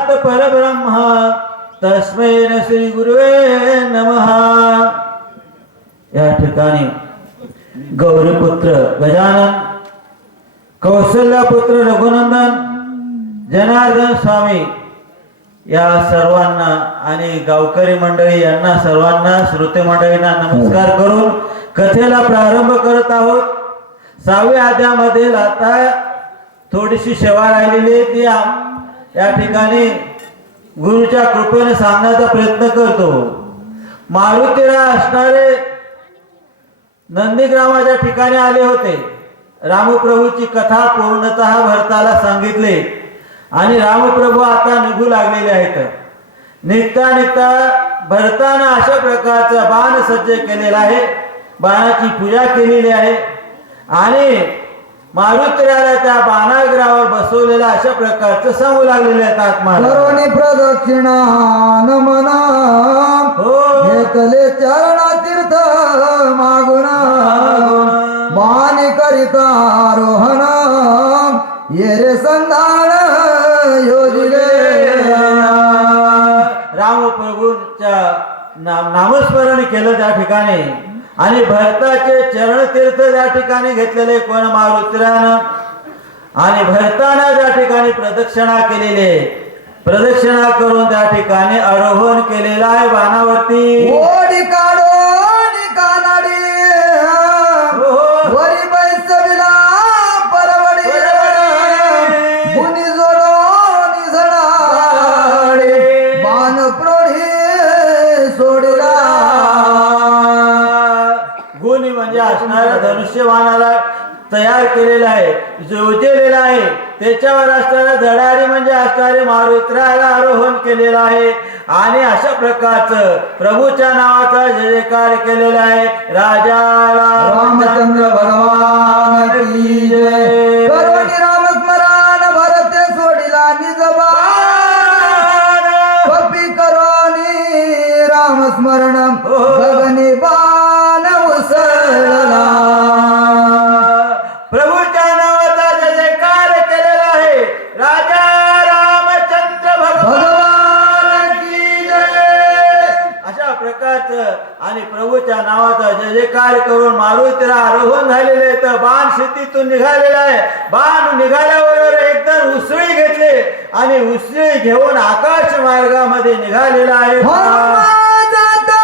साक्षात परब्रह्म तस्मै न श्री गुरुवे नमः। या ठिकाणी गौरीपुत्र गजानन कौशल्यापुत्र रघुनंदन जनार्दन स्वामी या सर्वांना आणि गावकरी मंडळी यांना सर्वांना श्रोते मंडळींना नमस्कार करून कथेला प्रारंभ करत आहोत. सहाव्या अध्यामध्ये आता थोडीशी सेवा राहिलेली आहे ती या ठिकाणी गुरुच्या कृपेने सांगण्याचा प्रयत्न करतो. मारुतीला असणारे नंदीग्रामाच्या ठिकाणी आले होते. रामप्रभूची कथा पूर्णतः भरताला सांगितले. आणि रामप्रभू आता निघू लागलेले आहेत. निघता निघता भरतानं अशा प्रकारचा बाण सज्ज केलेला आहे. बाणाची पूजा केलेली आहे. आणि मारुतीला त्या बाणाग्रावर बसवलेल्या अशा प्रकारचं सांगू लागलेले आहेत आत्मा करोनी प्रदक्षिणा नमना हो. घेतले चरणा तीर्थ मागुना. माने करिता आरोहण. ये रे संधान योजिले. रामप्रभूंच्या नाम नामस्मरण केलं त्या ठिकाणी. आणि भरताचे चरण तीर्थ ज्या ठिकाणी घेतलेले कोण मारुतीरानं? आणि भरतानं ज्या ठिकाणी प्रदक्षिणा केलेली आहे प्रदक्षिणा करून त्या ठिकाणी आरोहण केलेला आहे बाणावरती दृश्यमानाला तयार केलेला आहे जोडलेला आहे त्याच्यावर असणारा धडारी म्हणजे असणारे मारुत्राला आरोहण केलेलं आहे. आणि अशा प्रकारचं प्रभूच्या नावाचा जय जयकार केलेला आहे. राजा रामचंद्र भगवान की जय. प्रभूच्या नावाचा जय जयकार करून मारुतीला आरोहण झालेले तर बाण शेतीतून निघालेला आहे. बाण निघाल्याबरोबर एकदम उसळी घेतले आणि उसळी घेऊन आकाश मार्गामध्ये निघालेला आहे. हनुमा जाता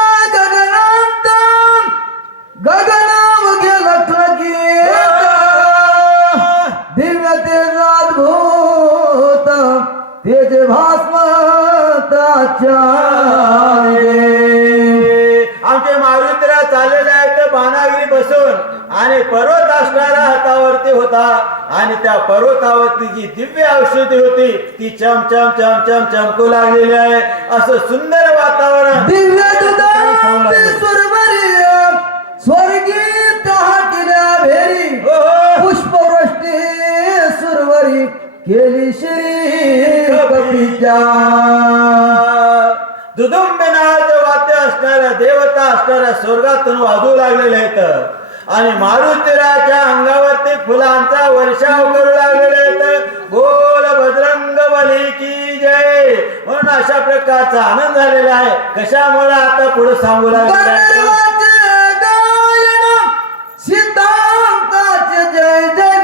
हातावरती होता आणि त्या पर्वतावरती जी दिव्य औषधी होती ती चम चम चम चम चमकू लागलेली आहे. असं सुंदर वातावरण. दिव्य स्वर्गीत भेरी. हो, हो. पुष्पवृष्टी सुरवरी केली श्री दुदुंबिनाचं वाद्य असणाऱ्या देवता असणाऱ्या स्वर्गातून वाजू लागलेले आहेत. आणि मारुतीराच्या अंगावरती फुलांचा वर्षाव करू लागले आहेत बोल बजरंग बली की जय. म्हणून अशा प्रकारचा आनंद झालेला आहे. कशामुळे आता पुढे सांगू लागलं? सिद्धांताचे जय जय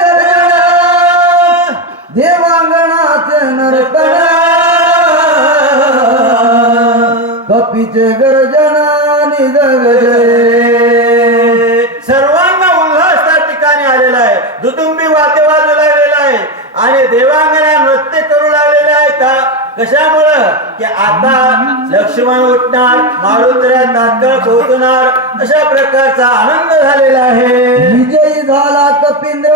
देवांगणाचे नरकण कपीचे गर्जन कशामुळं? की आता लक्ष्मण उठणार मारुतीला तात्काळ पोहोचणार अशा प्रकारचा आनंद झालेला आहे. विजयी झाला कपिंद्र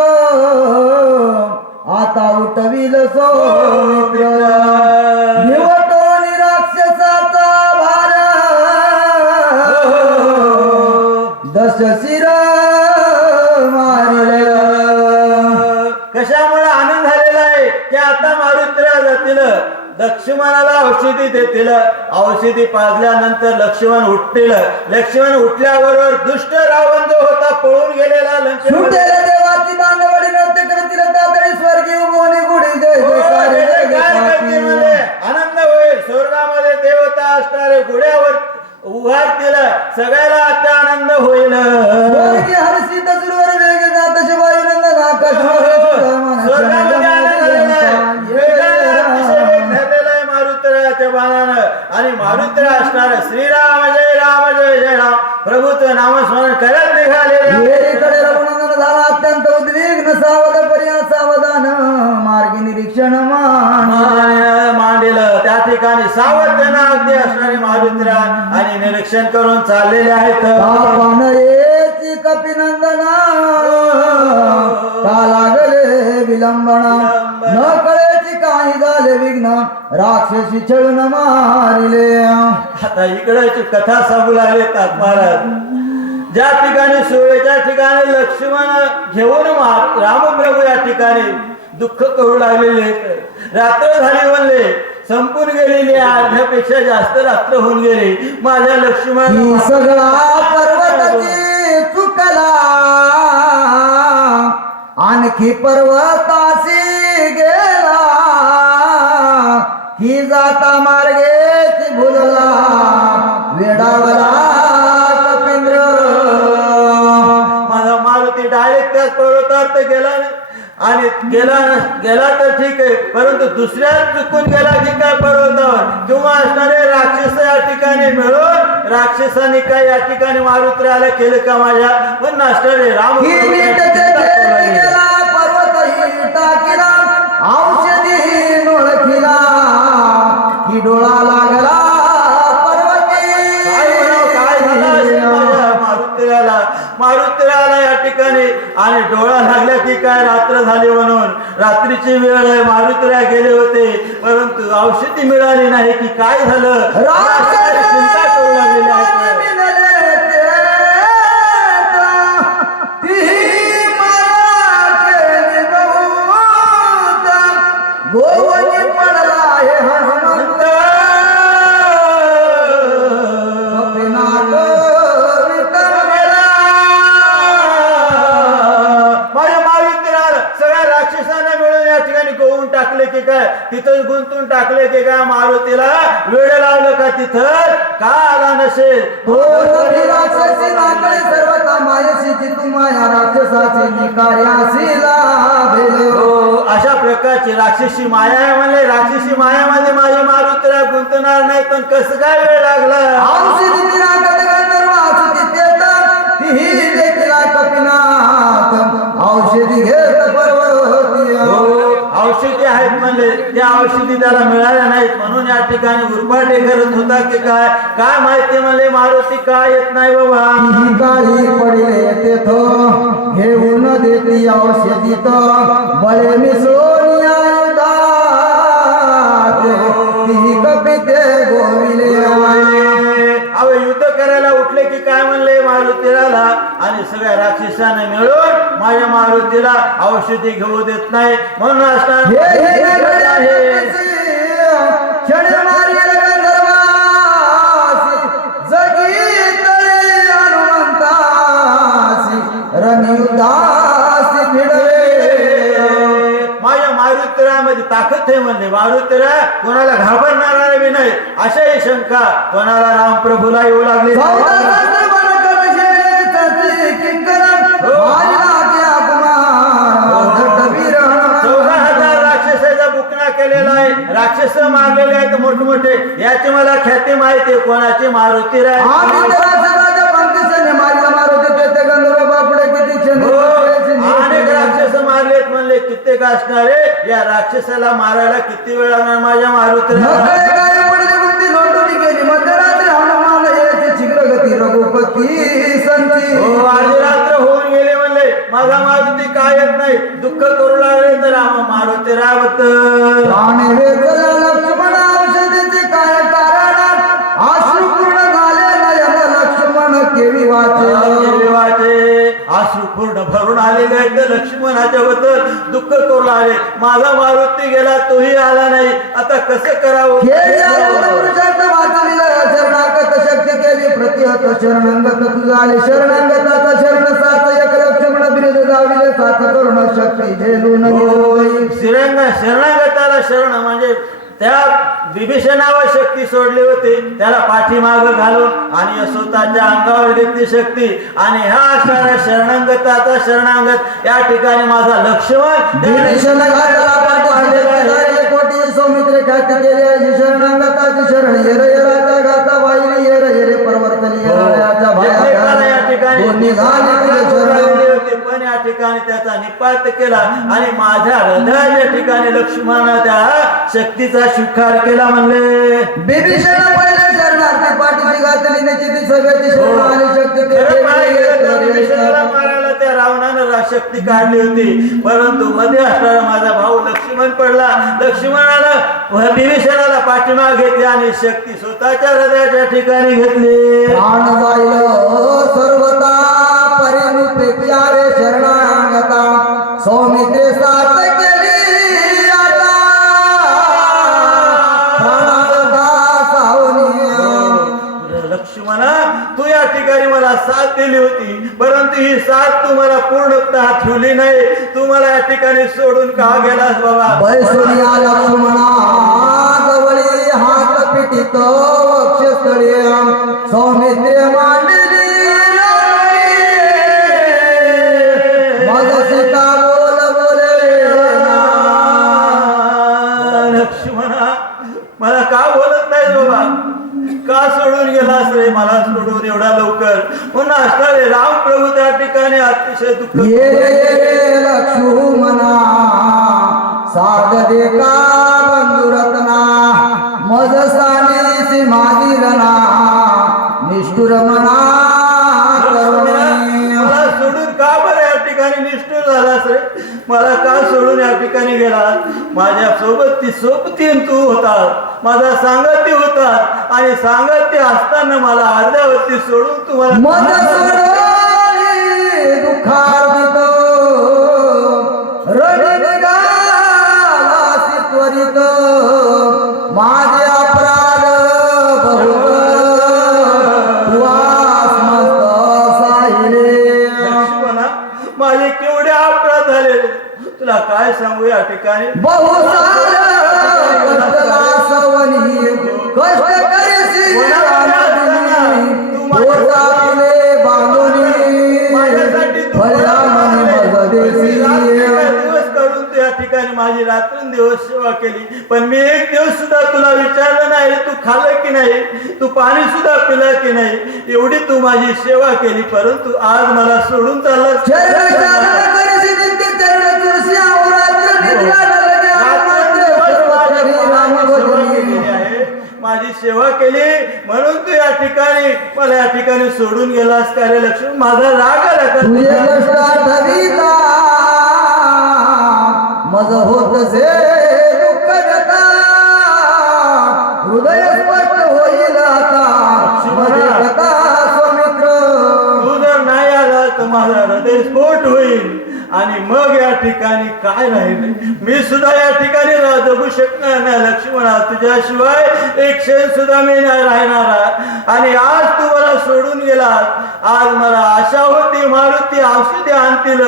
आता उठविल सोमित्र. निवतो निराक्षसाचा भार. दश शिर मारिल कशामुळे आनंद झालेला आहे? की आता मारुतीला जातील. लक्ष्मणाला औषधी देतील. औषधी पाजल्यानंतर लक्ष्मण उठतील. लक्ष्मण उठल्याबरोबर दुष्ट रावण जो होता पळून गेलेला देवाची बांधवडी नृत्य करतील तातडी स्वर्गीय गुढी. जय जयकार जय जयकार करतील जयकार म्हणे. आनंद सगळे गुड्यावर उभारतील सगळ्याला आता आनंद होईल. स्वर्गी हर्षित सुरवर वेग जात शिवायुनंदन आकाश स्वर्गामध्ये मारुतराच्या बाणानं आणि मारुतर असणार श्रीराम जय राम जय जय राम. प्रभूचं नामस्मरण करत रघुनंदन झाला अत्यंत उद्विग्न सावध पर्या सावधान मार्गी निरीक्षण मांडलेलं त्या ठिकाणी सावधान अगदी असणारे मारुतरा आणि निरीक्षण करून चाललेले आहेत. कपिनंदना. का लागले विलंबना? विघ्न राक्षसी छळून मारिले आता इकडे कथा सांगू लागले महाराज ज्या ठिकाणी सोयेच्या ठिकाणी लक्ष्मण घेऊन रामप्रभू या ठिकाणी दुःख करू लागलेले. रात्र झाली म्हणले संपून गेलेली. अर्ध्यापेक्षा जास्त रात्र होऊन गेली माझ्या लक्ष्मण सगळा पर्वताची चुकला आणखी पर्वताशी गेला ही जाता मार्गेची भुलला वेडावला कपिंद्र माझा मारुती डायरेक्ट त्याच पर्वतावर तर गेला नाही. आणि गेला गेला तर ठीक आहे. परंतु दुसऱ्या चुकून गेला की काय पर्वतावर किंवा असणारे राक्षस या ठिकाणी मिळून राक्षसांनी काय या ठिकाणी मारुत्र्याला केलं का माझ्या? पण असणारे राम ही पर्वत ही डोळा लागला मारुतीला मारुतीला या ठिकाणी. आणि डोळा लागला की काय रात्र झाली म्हणून. रात्रीची वेळ आहे मारुतीला गेले होते. परंतु औषधी मिळाली नाही की काय झालं? तिथं टाकले की काय मारुतीला? वेळ लावलं का तिथं? का आला नसेल? हो राक्षसी नाकळे सर्व कामायसी जितू माया राक्षसाची लाभेल हो अशा प्रकारची राक्षसी माया आहे म्हणले. राक्षसी मायामध्ये माझी मारुतीला गुंतणार नाही पण कसं काय वेळ लागला? गंधर्व तीही देखील कपिनाथ औषधी घेत औषधी आहेत म्हणले त्या औषधी त्याला मिळाल्या नाहीत म्हणून या ठिकाणी उरपाटे करत होता की काय? काय माहिती म्हणले मारुती काय येत नाही बाबा? ही काळी पडले तेथ घेऊन देती औषधी बळे मी सोनिया ती कपिते गोविले. युद्ध करायला काय म्हणले मारुतीला आणि सगळ्या राक्षसाने मिळून माझ्या मारुतीला औषधी घेऊ देत नाही. म्हणून असणार ताकद आहे म्हणले. मारुतीरा कोणाला घाबरणारा बी नाही. अशाही शंका. कोणाला रामप्रभूला येऊ लागली राक्षस मारलेले आहेत मोठमोठे याची मला ख्याती माहिती आहे कोणाची मारुती राय? मारुती हो, अनेक राक्षस मारलेत म्हणले कित्येक असणारे या राक्षसाला मारायला किती वेळ लागणार माझ्या संती. हो रात्र होऊन गेले म्हणले माझा मारुती काय येत नाही दुःख करू लागले तर आम्हा मारुती रावत वाचे अश्रू पूर्ण भरून आलेले आहेत लक्ष्मणाच्या बद्दल दुःख करू लागले माझा मारुती गेला तोही आला नाही. आता कसं करावं? शरणागत शक्ती केली. प्रतिहत शरणांगत तुझाले शरणांगताचा शरण सात एक लक्ष्मण बिरुद जाविले सात करुण शक्ती. झेलून हो. श्रीरंग शरणागताला शरण म्हणजे त्या विभीषणावर शक्ती सोडली होती. त्याला पाठीमाग घालून आणि स्वतःच्या अंगावर घेतली शक्ती. आणि हा असणारा शरणांगताचा शरणांगत. या ठिकाणी माझा लक्ष्मण सौमित्रे ख्याती केली शरणांगताची शरण. येर येराच्या येर येरे परवर्तनी भाया शरण. पण या ठिकाणी त्याचा निपात केला आणि माझ्या हृदयाच्या ठिकाणी लक्ष्मणाने त्या शक्तीचा स्वीकार केला म्हणले. बिभीषण पहिले शरणार्थी पाठीची घातली निश्चिती सगळ्याची शरण आणि शक्ती हो. मारायला त्या रावणानं शक्ती काढली होती. परंतु मध्ये असणारा माझा भाऊ लक्ष्मण पडला. लक्ष्मणाला व विभीषणाला पाठीमाग घेतली आणि शक्ती स्वतःच्या हृदयाच्या ठिकाणी घेतली. प्राण प्यारे शरणांगता. सौमित्रे साथ केली आता. प्राणांगता सावनी लक्ष्मणा तू या ठिकाणी मला साथ दिली होती. परंतु ही साथ तू मला पूर्णतः ठेवली नाही. तू मला या ठिकाणी सोडून का गेलास बाबा? बैसुनिया लक्ष्मणा जवळी हात पिटित वक्षस्थळी सौमित्रे मांडली मला सोडून एवढा लवकर. पुन्हा असणारे राम प्रभू त्या ठिकाणी अतिशय दुःख लक्ष्मणा साध देका बंधुरत्ना मज साने माझीरणा निष्ठुर मना सोडून का बरं या ठिकाणी निष्ठूर झालास रे? मला का सोडून या ठिकाणी गेला? माझ्या सोबत ती सोबतीन तू होता. माझा सांगती होता आणि सांगती असताना मला अर्ध्यावरती सोडून तू मज मला सोडोनी दुःखार्जित रडी निघालासी त्वरित. माझे बहुत केवढे अपराध झाले तुला काय सांगू या ठिकाणी? बहुसार रात्रंदिवस सेवा केली पण मी एक दिवस सुद्धा तुला विचारलं नाही तू खाल्लं की नाही तू पाणी सुद्धा पिलं की नाही एवढी तू माझी सेवा केली परंतु आज मला सोडून भजनी. माझी सेवा केली म्हणून तू या ठिकाणी मला या ठिकाणी सोडून गेलास का रे माझा राग आला मज होत जे दुःख व्यथा हृदय स्पष्ट होईल आता. मध्ये कथा स्वमित्र तू जर नाही आला तर माझा हृदय स्फोट होईल. आणि मग या ठिकाणी काय राहील? मी सुद्धा या ठिकाणी जगू शकणार नाही लक्ष्मणा. तुझ्याशिवाय एक क्षण सुद्धा मी नाही राहणार. आणि आज तू मला सोडून गेला आज मला आशा होती मारुती औषधी आणतील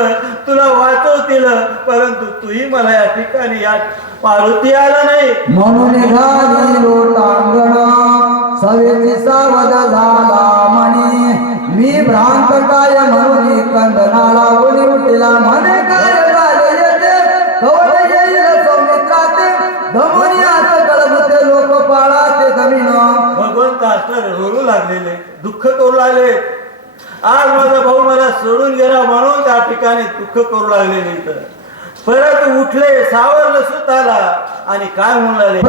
तुला वाचवतील परंतु तूही मला या ठिकाणी या मारुती आला नाही. म्हणून सावध झाला म्हणे. मी भ्रांत काय म्हणून कंदनाला ओली उठला म्हणे. काय लोक पाळाते जमीन. भगवंत असणार रडू लागलेले दुःख करू लागले. आज माझा भाऊ मला सोडून गेला म्हणून त्या ठिकाणी दुःख करू लागलेले इथं परत उठले सावरलं सुताला आणि काय म्हणून लागले?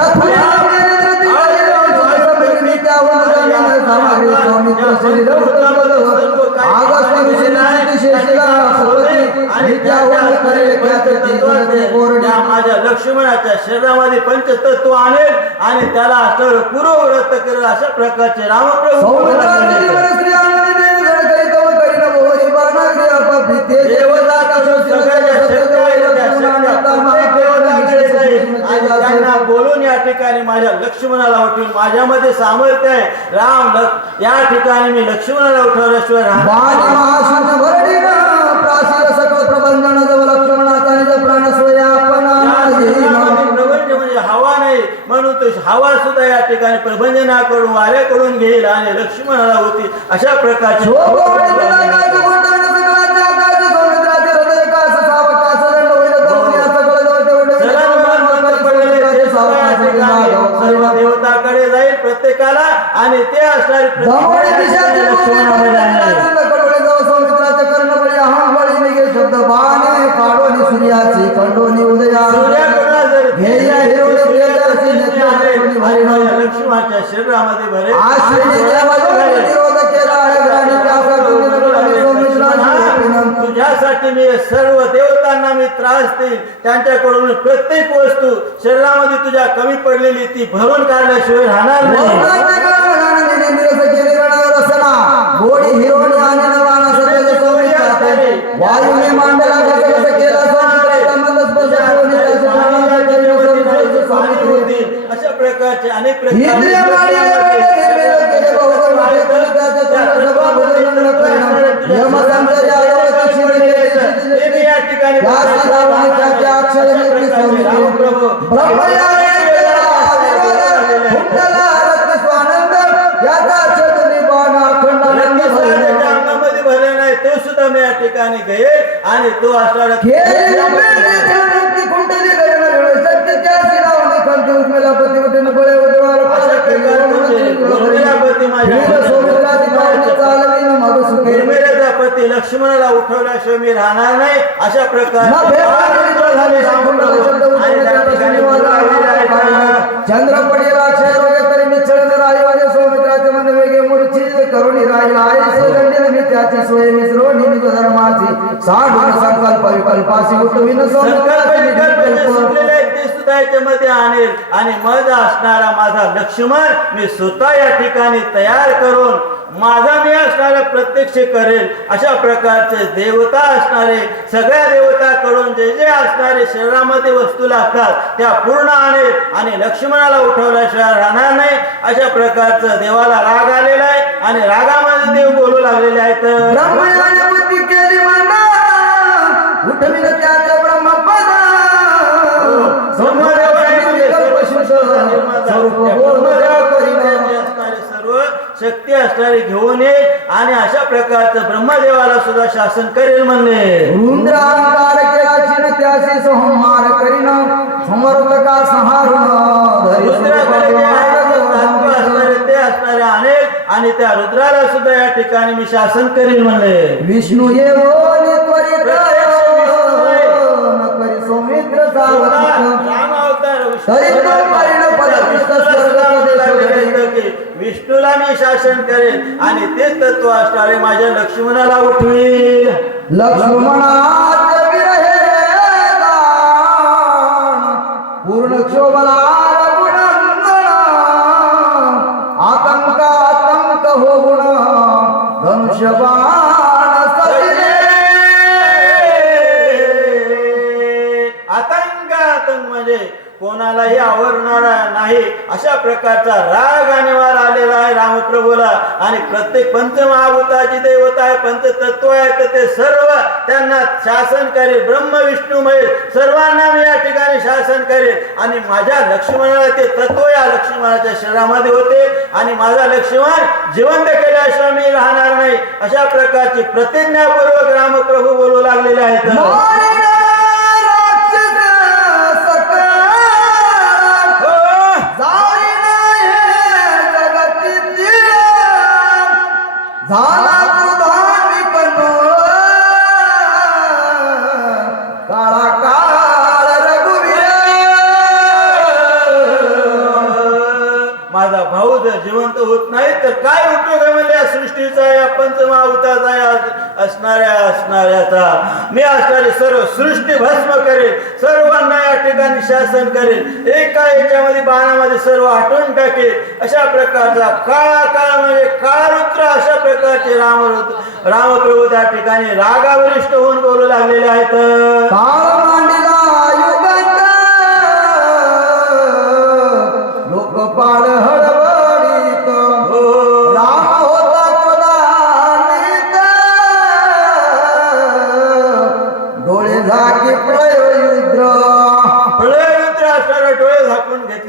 माझ्या लक्ष्मणाच्या शरीरामध्ये पंचतत्व आणेल आणि त्याला पूर्वव्रत करेल अशा प्रकारचे रामप्रभू बोलून या ठिकाणी माझ्या लक्ष्मणाला उठवून माझ्यामध्ये सामर्थ्य आहे. राम या ठिकाणी मी लक्ष्मणाला उठवल्याशिवाय या म्हणजे हवा नाही म्हणून तो हवा सुद्धा ठिकाणी प्रभंजनाकडून वाऱ्याकडून घेईल आणि लक्ष्मणाला होती अशा प्रकारचे आणि ते असणारे शब्द बाणे काढोनी सूर्याची खंडोनी उदया शरीरामध्ये भरे. तुझ्यासाठी मी सर्व देवतांना मी त्रास देईन. त्यांच्याकडून प्रत्येक वस्तू शरीरामध्ये तुझ्या कमी पडलेली ती भरून काढल्याशिवाय राहणार नाही. वायूने मांडला गजगज केला सौमित्राचा मंदस्पर्श करून त्याचे प्राणांचे करील पावले चालवीन मग सुखे. उर्मिलेचा पती लक्ष्मणाला उठवल्याशिवाय मी राहणार नाही. अशा प्रकारे न भेदभाव झाले संपूर्ण शब्द आणि त्या उच्चारण्याचा ठिकाणी शनिवार बोलावलेलं आहे का? चंद्र पडीला क्षय रोगे तरी राहिवाजे सौमित्राचे मन वेगे मूर्छित करुणी राहिला. मी त्याची सोय मिश्रो निमित धर्माची साडून संकल्प विकल्पाशी उठविन संकल्प विकल्प सुद्धा याच्यामध्ये आणेल. आणि मज असणारा माझा लक्ष्मण मी स्वतः या ठिकाणी तयार करून माझा मी असणारा प्रत्यक्ष करेल. अशा प्रकारचे देवता असणारे सगळ्या देवताकडून जे जे असणारे शरीरामध्ये वस्तू लागतात त्या पूर्ण आणेल आणि लक्ष्मणाला उठवल्याशिवाय राहणार नाही. अशा प्रकारचं देवाला राग आलेला आहे आणि रागामध्ये देव बोलू लागलेले आहेत. शक्ती असणारे घेऊन येईल आणि अशा प्रकारचं ब्रह्मदेवाला सुद्धा शासन करेल संहार करीन समर्थका असणारे आणेल आणि त्या रुद्राला सुद्धा या ठिकाणी मी शासन करेल म्हणले. विष्णू ये सौमित्र सावधिक. राम अवतार. विष्णूला मी शासन करेन आणि ते तत्व असणारे माझ्या लक्ष्मणाला उठवील लक्ष्मणा पूर्ण क्षोभला रघुनंदन आतंक आतंक होऊन धनुष्यबा कोणालाही आवडणारा नाही. अशा प्रकारचा राग आणि वार आलेला आहे रामप्रभूला. आणि प्रत्येक पंचमहाभूताची देवता आहे पंचतत्व आहे तर ते सर्व त्यांना शासन करेल. ब्रह्म विष्णू महेश सर्वांना मी या ठिकाणी शासन करेल. आणि माझ्या लक्ष्मणाला ते तत्व या लक्ष्मणाच्या शरीरामध्ये होते. आणि माझा लक्ष्मण जिवंत केल्याशिवाय मी राहणार नाही. अशा प्रकारची प्रतिज्ञापूर्वक रामप्रभू बोलू लागलेले आहेत. सृष्टीचा या असणाऱ्या असणाऱ्याचा. मी असणारे सर्व सृष्टी भस्म करेल. सर्वांना या ठिकाणी शासन करेल. एका याच्यामध्ये बाणामध्ये सर्व आटून टाकेल. अशा प्रकारचा काळा काळ म्हणजे काळरुत्र अशा प्रकारचे राम रामप्रभू त्या ठिकाणी रागावरिष्ठ होऊन बोलू लागलेले आहेत.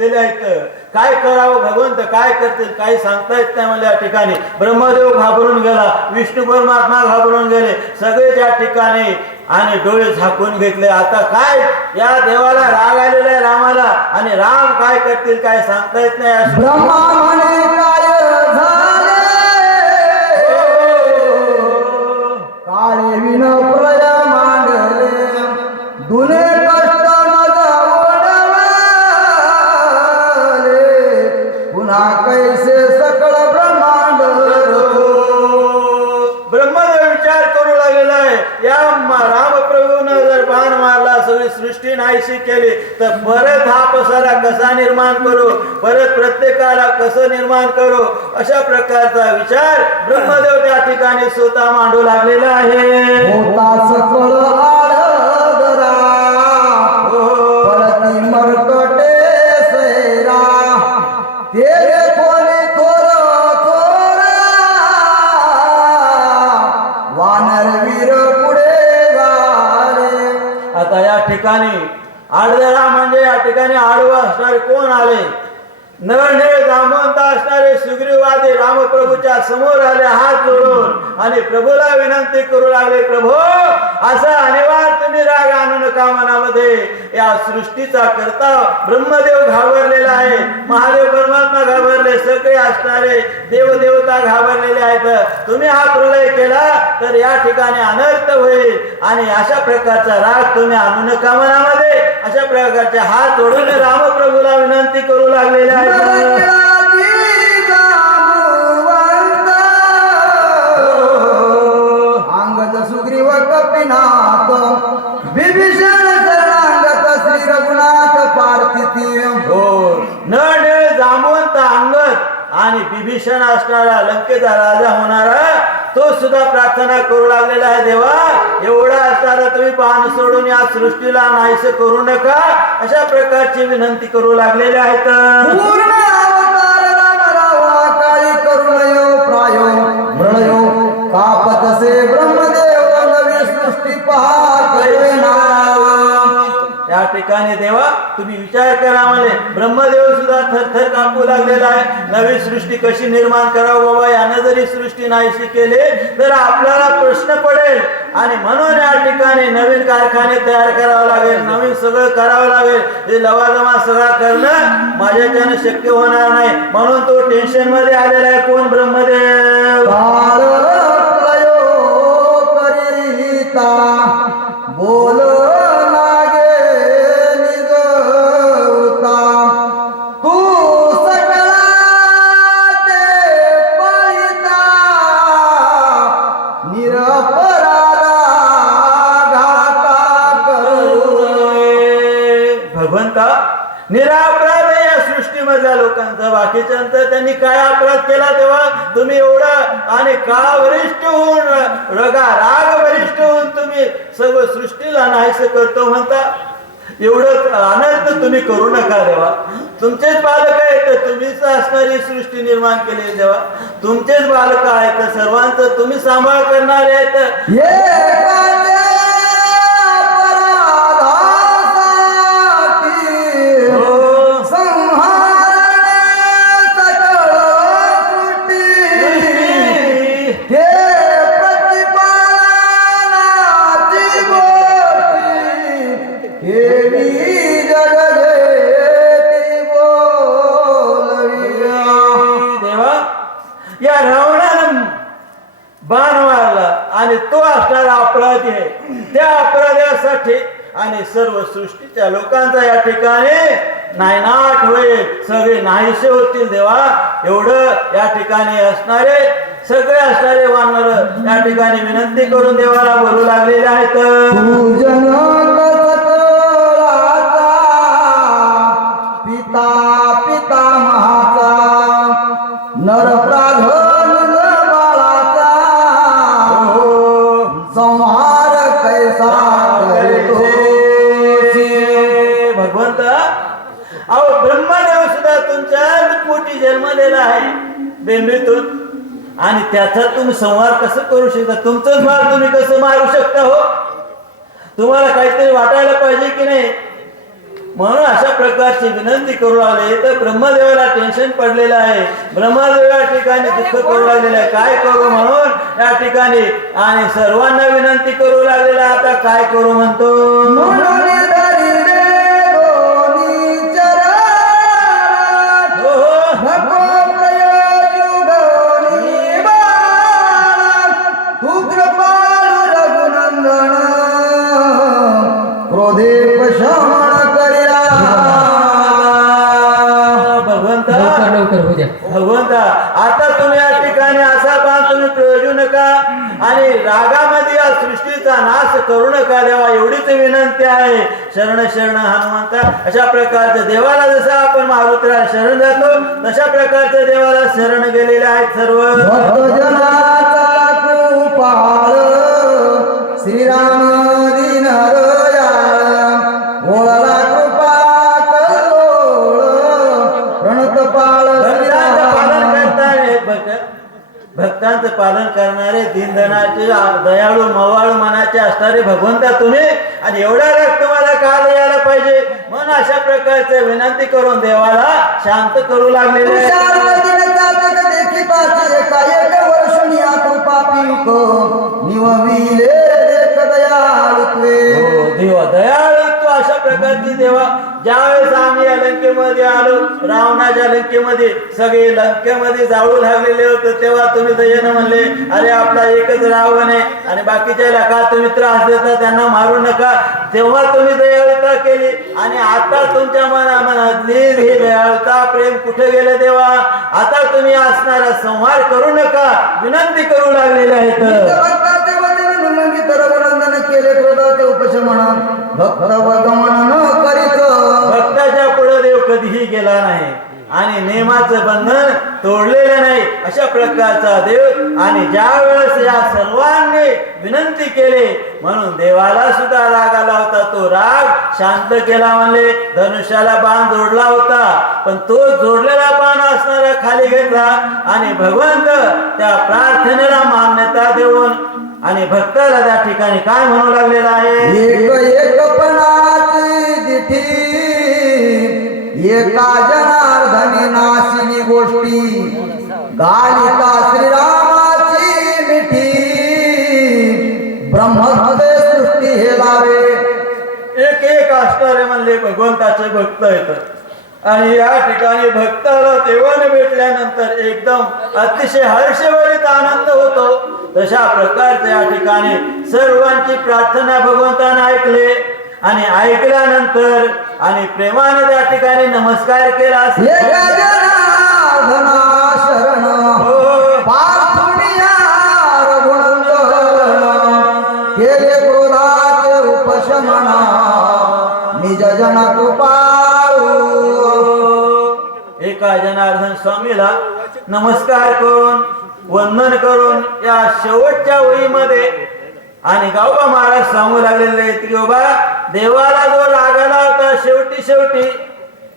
घेतलेले आहेत. काय करावं भगवंत काय करतील काही सांगता येत नाही मला या ठिकाणी. ब्रह्मदेव घाबरून गेला विष्णू परमात्मा घाबरून गेले सगळे त्या ठिकाणी आणि डोळे झाकून घेतले. आता काय? या देवाला राग आलेला आहे रामाला. आणि राम काय करतील काय सांगता येत नाही सगळी सृष्टी नाहीशी केली तर परत हा पसारा कसा निर्माण करू? परत प्रत्येकाला कसं निर्माण करू? अशा प्रकारचा विचार ब्रह्मदेव त्या ठिकाणी स्वतः मांडू लागलेला आहे. आडदरा म्हणजे या ठिकाणी आडवा असणारे कोण आले? नळनिळ जामवंत असणारे सुग्रीवादी रामप्रभूच्या समोर आले हात जोडून. आणि प्रभूला विनंती करू लागले प्रभू असा अनिवार्य तुम्ही राग आणू नका मनामध्ये. या सृष्टीचा करता ब्रह्मदेव घाबरलेला आहे. महादेव परमात्मा घाबरले सगळे असणारे देवदेवता घाबरलेले आहेत. तुम्ही हा प्रलय केला तर या ठिकाणी अनर्थ होईल. आणि अशा प्रकारचा राग तुम्ही आणू नका मनामध्ये. अशा प्रकारचे हात जोडून रामप्रभूला विनंती करू लागलेले आहेत. कपिनाथ विभीषण शरणागत श्री रघुनाथ पार्थिती हो नळ जांबवंत अंगद आणि बिभीषण असणारा लंकेचा राजा होणारा तो सुद्धा प्रार्थना करू लागलेला आहे देवा. एवढा असताना तुम्ही पान सोडून या सृष्टीला नाहीस करू नका. अशा प्रकारची विनंती करू लागलेले आहेत. पूर्ण अवतार राम रावा काळी करुणयो प्रायो कापतसे ब्रह्मदेव ठिकाणी देवा तुम्ही विचार करा म्हणे. ब्रह्मदेव सुद्धा थरथर कापू लागलेला आहे. नवी सृष्टी कशी निर्माण करावं बाबा? यानं जरी सृष्टी नाहीशी केली तर आपल्याला प्रश्न पडेल. आणि म्हणून या ठिकाणी नवीन कारखाने तयार करावं लागेल नवीन सगळं करावं लागेल. हे लवाजमा सगळा करणं माझ्याच्यानं शक्य होणार नाही. म्हणून तो टेन्शनमध्ये आलेला आहे. कोण? ब्रह्मदेव. त्यानंतर त्यांनी काय अपराध केला तेव्हा तुम्ही एवढा आणि का वरिष्ठ होऊन रगा राग वरिष्ठ होऊन तुम्ही सर्व सृष्टीला नाहीस करतो म्हणता? एवढं अनर्थ तुम्ही करू नका देवा. तुमचेच बालक आहेत तर तुम्हीच असणारी सृष्टी निर्माण केली देवा. तुमचेच बालक आहेत तर सर्वांचं तुम्ही सांभाळ करणारे आहेत. त्या अपराध्यासाठी आणि सर्व सृष्टीच्या लोकांचा या ठिकाणी नायनाट होईल. सगळे नाहीसे होतील देवा. एवढं या ठिकाणी असणारे सगळे असणारे वानर या ठिकाणी विनंती करून देवाला बोलू लागलेले आहेत. आहे. बेंबीतून आणि त्याचा तुम्ही संहार कसं करू शकता? तुमचंच बाळ तुम्ही कसं मारू शकता हो? तुम्हाला काहीतरी वाटायला पाहिजे की नाही? म्हणून अशा प्रकारची विनंती करू लागले. तर ब्रह्मदेवाला टेन्शन पडलेलं आहे. ब्रह्मदेव या ठिकाणी दुःख करू लागलेलं आहे. काय करू म्हणून या ठिकाणी? आणि सर्वांना विनंती करू लागलेला. आता काय करू म्हणतो? करू नका देवा एवढीच विनंती आहे. शरण शरण हनुमंता अशा प्रकारच्या देवाला जसं आपण मारुतीला शरण जातो तशा प्रकारच्या देवाला शरण गेलेले आहेत सर्व. भक्तांचं पालन करणारे दीनधनाचे दयाळू मवाळू मनाचे असणारे भगवंता तुम्ही. आणि एवढा राग तुम्हाला का यायला पाहिजे. म्हणून अशा प्रकारचे विनंती करून देवाला शांत करू लागलेले हो, देवा दयाळू तू अशा प्रकारची देवा ज्यावेळेस आम्ही या लंकेमध्ये आलो रावणाच्या लंकेमध्ये सगळे लंकेमध्ये जाळू लागलेले होते तेव्हा तुम्ही दयेनं म्हणले अरे आपला एकच रावण आहे. आणि बाकीच्या का तुम्ही त्रास देता त्यांना मारू नका. तेव्हा तुम्ही दयाळता केली. आणि आता तुमच्या मनामनातली ही दयाळता प्रेम कुठे गेले देवा? आता तुम्ही असणारा संहार करू नका. विनंती करू लागलेले आहेत. केले क्रोधाचे उपशमन. भक्त वगमन केला नाही. आणि नियमाचं बंधन तोडलेलं नाही. अशा प्रकारचा देव आणि ज्या वेळेस या सर्वांनी विनंती केली म्हणून देवाला सुद्धा राग आला होता. तो राग शांत केला म्हणले धनुष्याला बाण जोडला होता. पण तो जोडलेला बाण असणारा खाली घेतला आणि भगवंत त्या प्रार्थनेला मान्यता देऊन आणि भक्ताला त्या ठिकाणी काय म्हणू लागलेला आहे? एका जनार्दनी नाशिनी गोष्टी. गालिका श्रीरामाची मिठी. ब्रह्महृदय सृष्टी हे लावे. एक एक आश्चर्य म्हणले भगवंताचे भक्त येत आणि या ठिकाणी भक्ताला देवाने भेटल्यानंतर एकदम अतिशय हर्षभरित आनंद होतो. तशा प्रकारचे या ठिकाणी सर्वांची प्रार्थना भगवंताने ऐकले. आणि ऐकल्यानंतर आणि प्रेमाने त्या ठिकाणी नमस्कार केला एका जनार्दना शरण हो. एका जनार्दन स्वामीला नमस्कार करून वंदन करून या शेवटच्या वहीमध्ये आणि गावबा महाराज सांगू लागलेले आहेत की बाबा देवाला जो लागला होता शेवटी शेवटी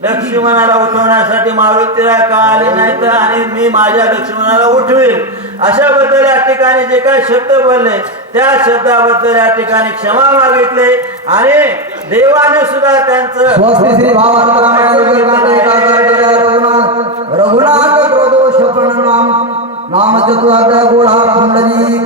लक्ष्मणाला उठवण्यासाठी मारुतीला का आले नाही तर आणि मी माझ्या लक्ष्मणाला उठवेल अशा बद्दल या ठिकाणी जे काही शब्द बोलले त्या शब्दाबद्दल या ठिकाणी क्षमा मागितले आणि देवाने सुद्धा त्यांचं रघुनाथ नाम नाम चतुर्थ गोळा पुंडली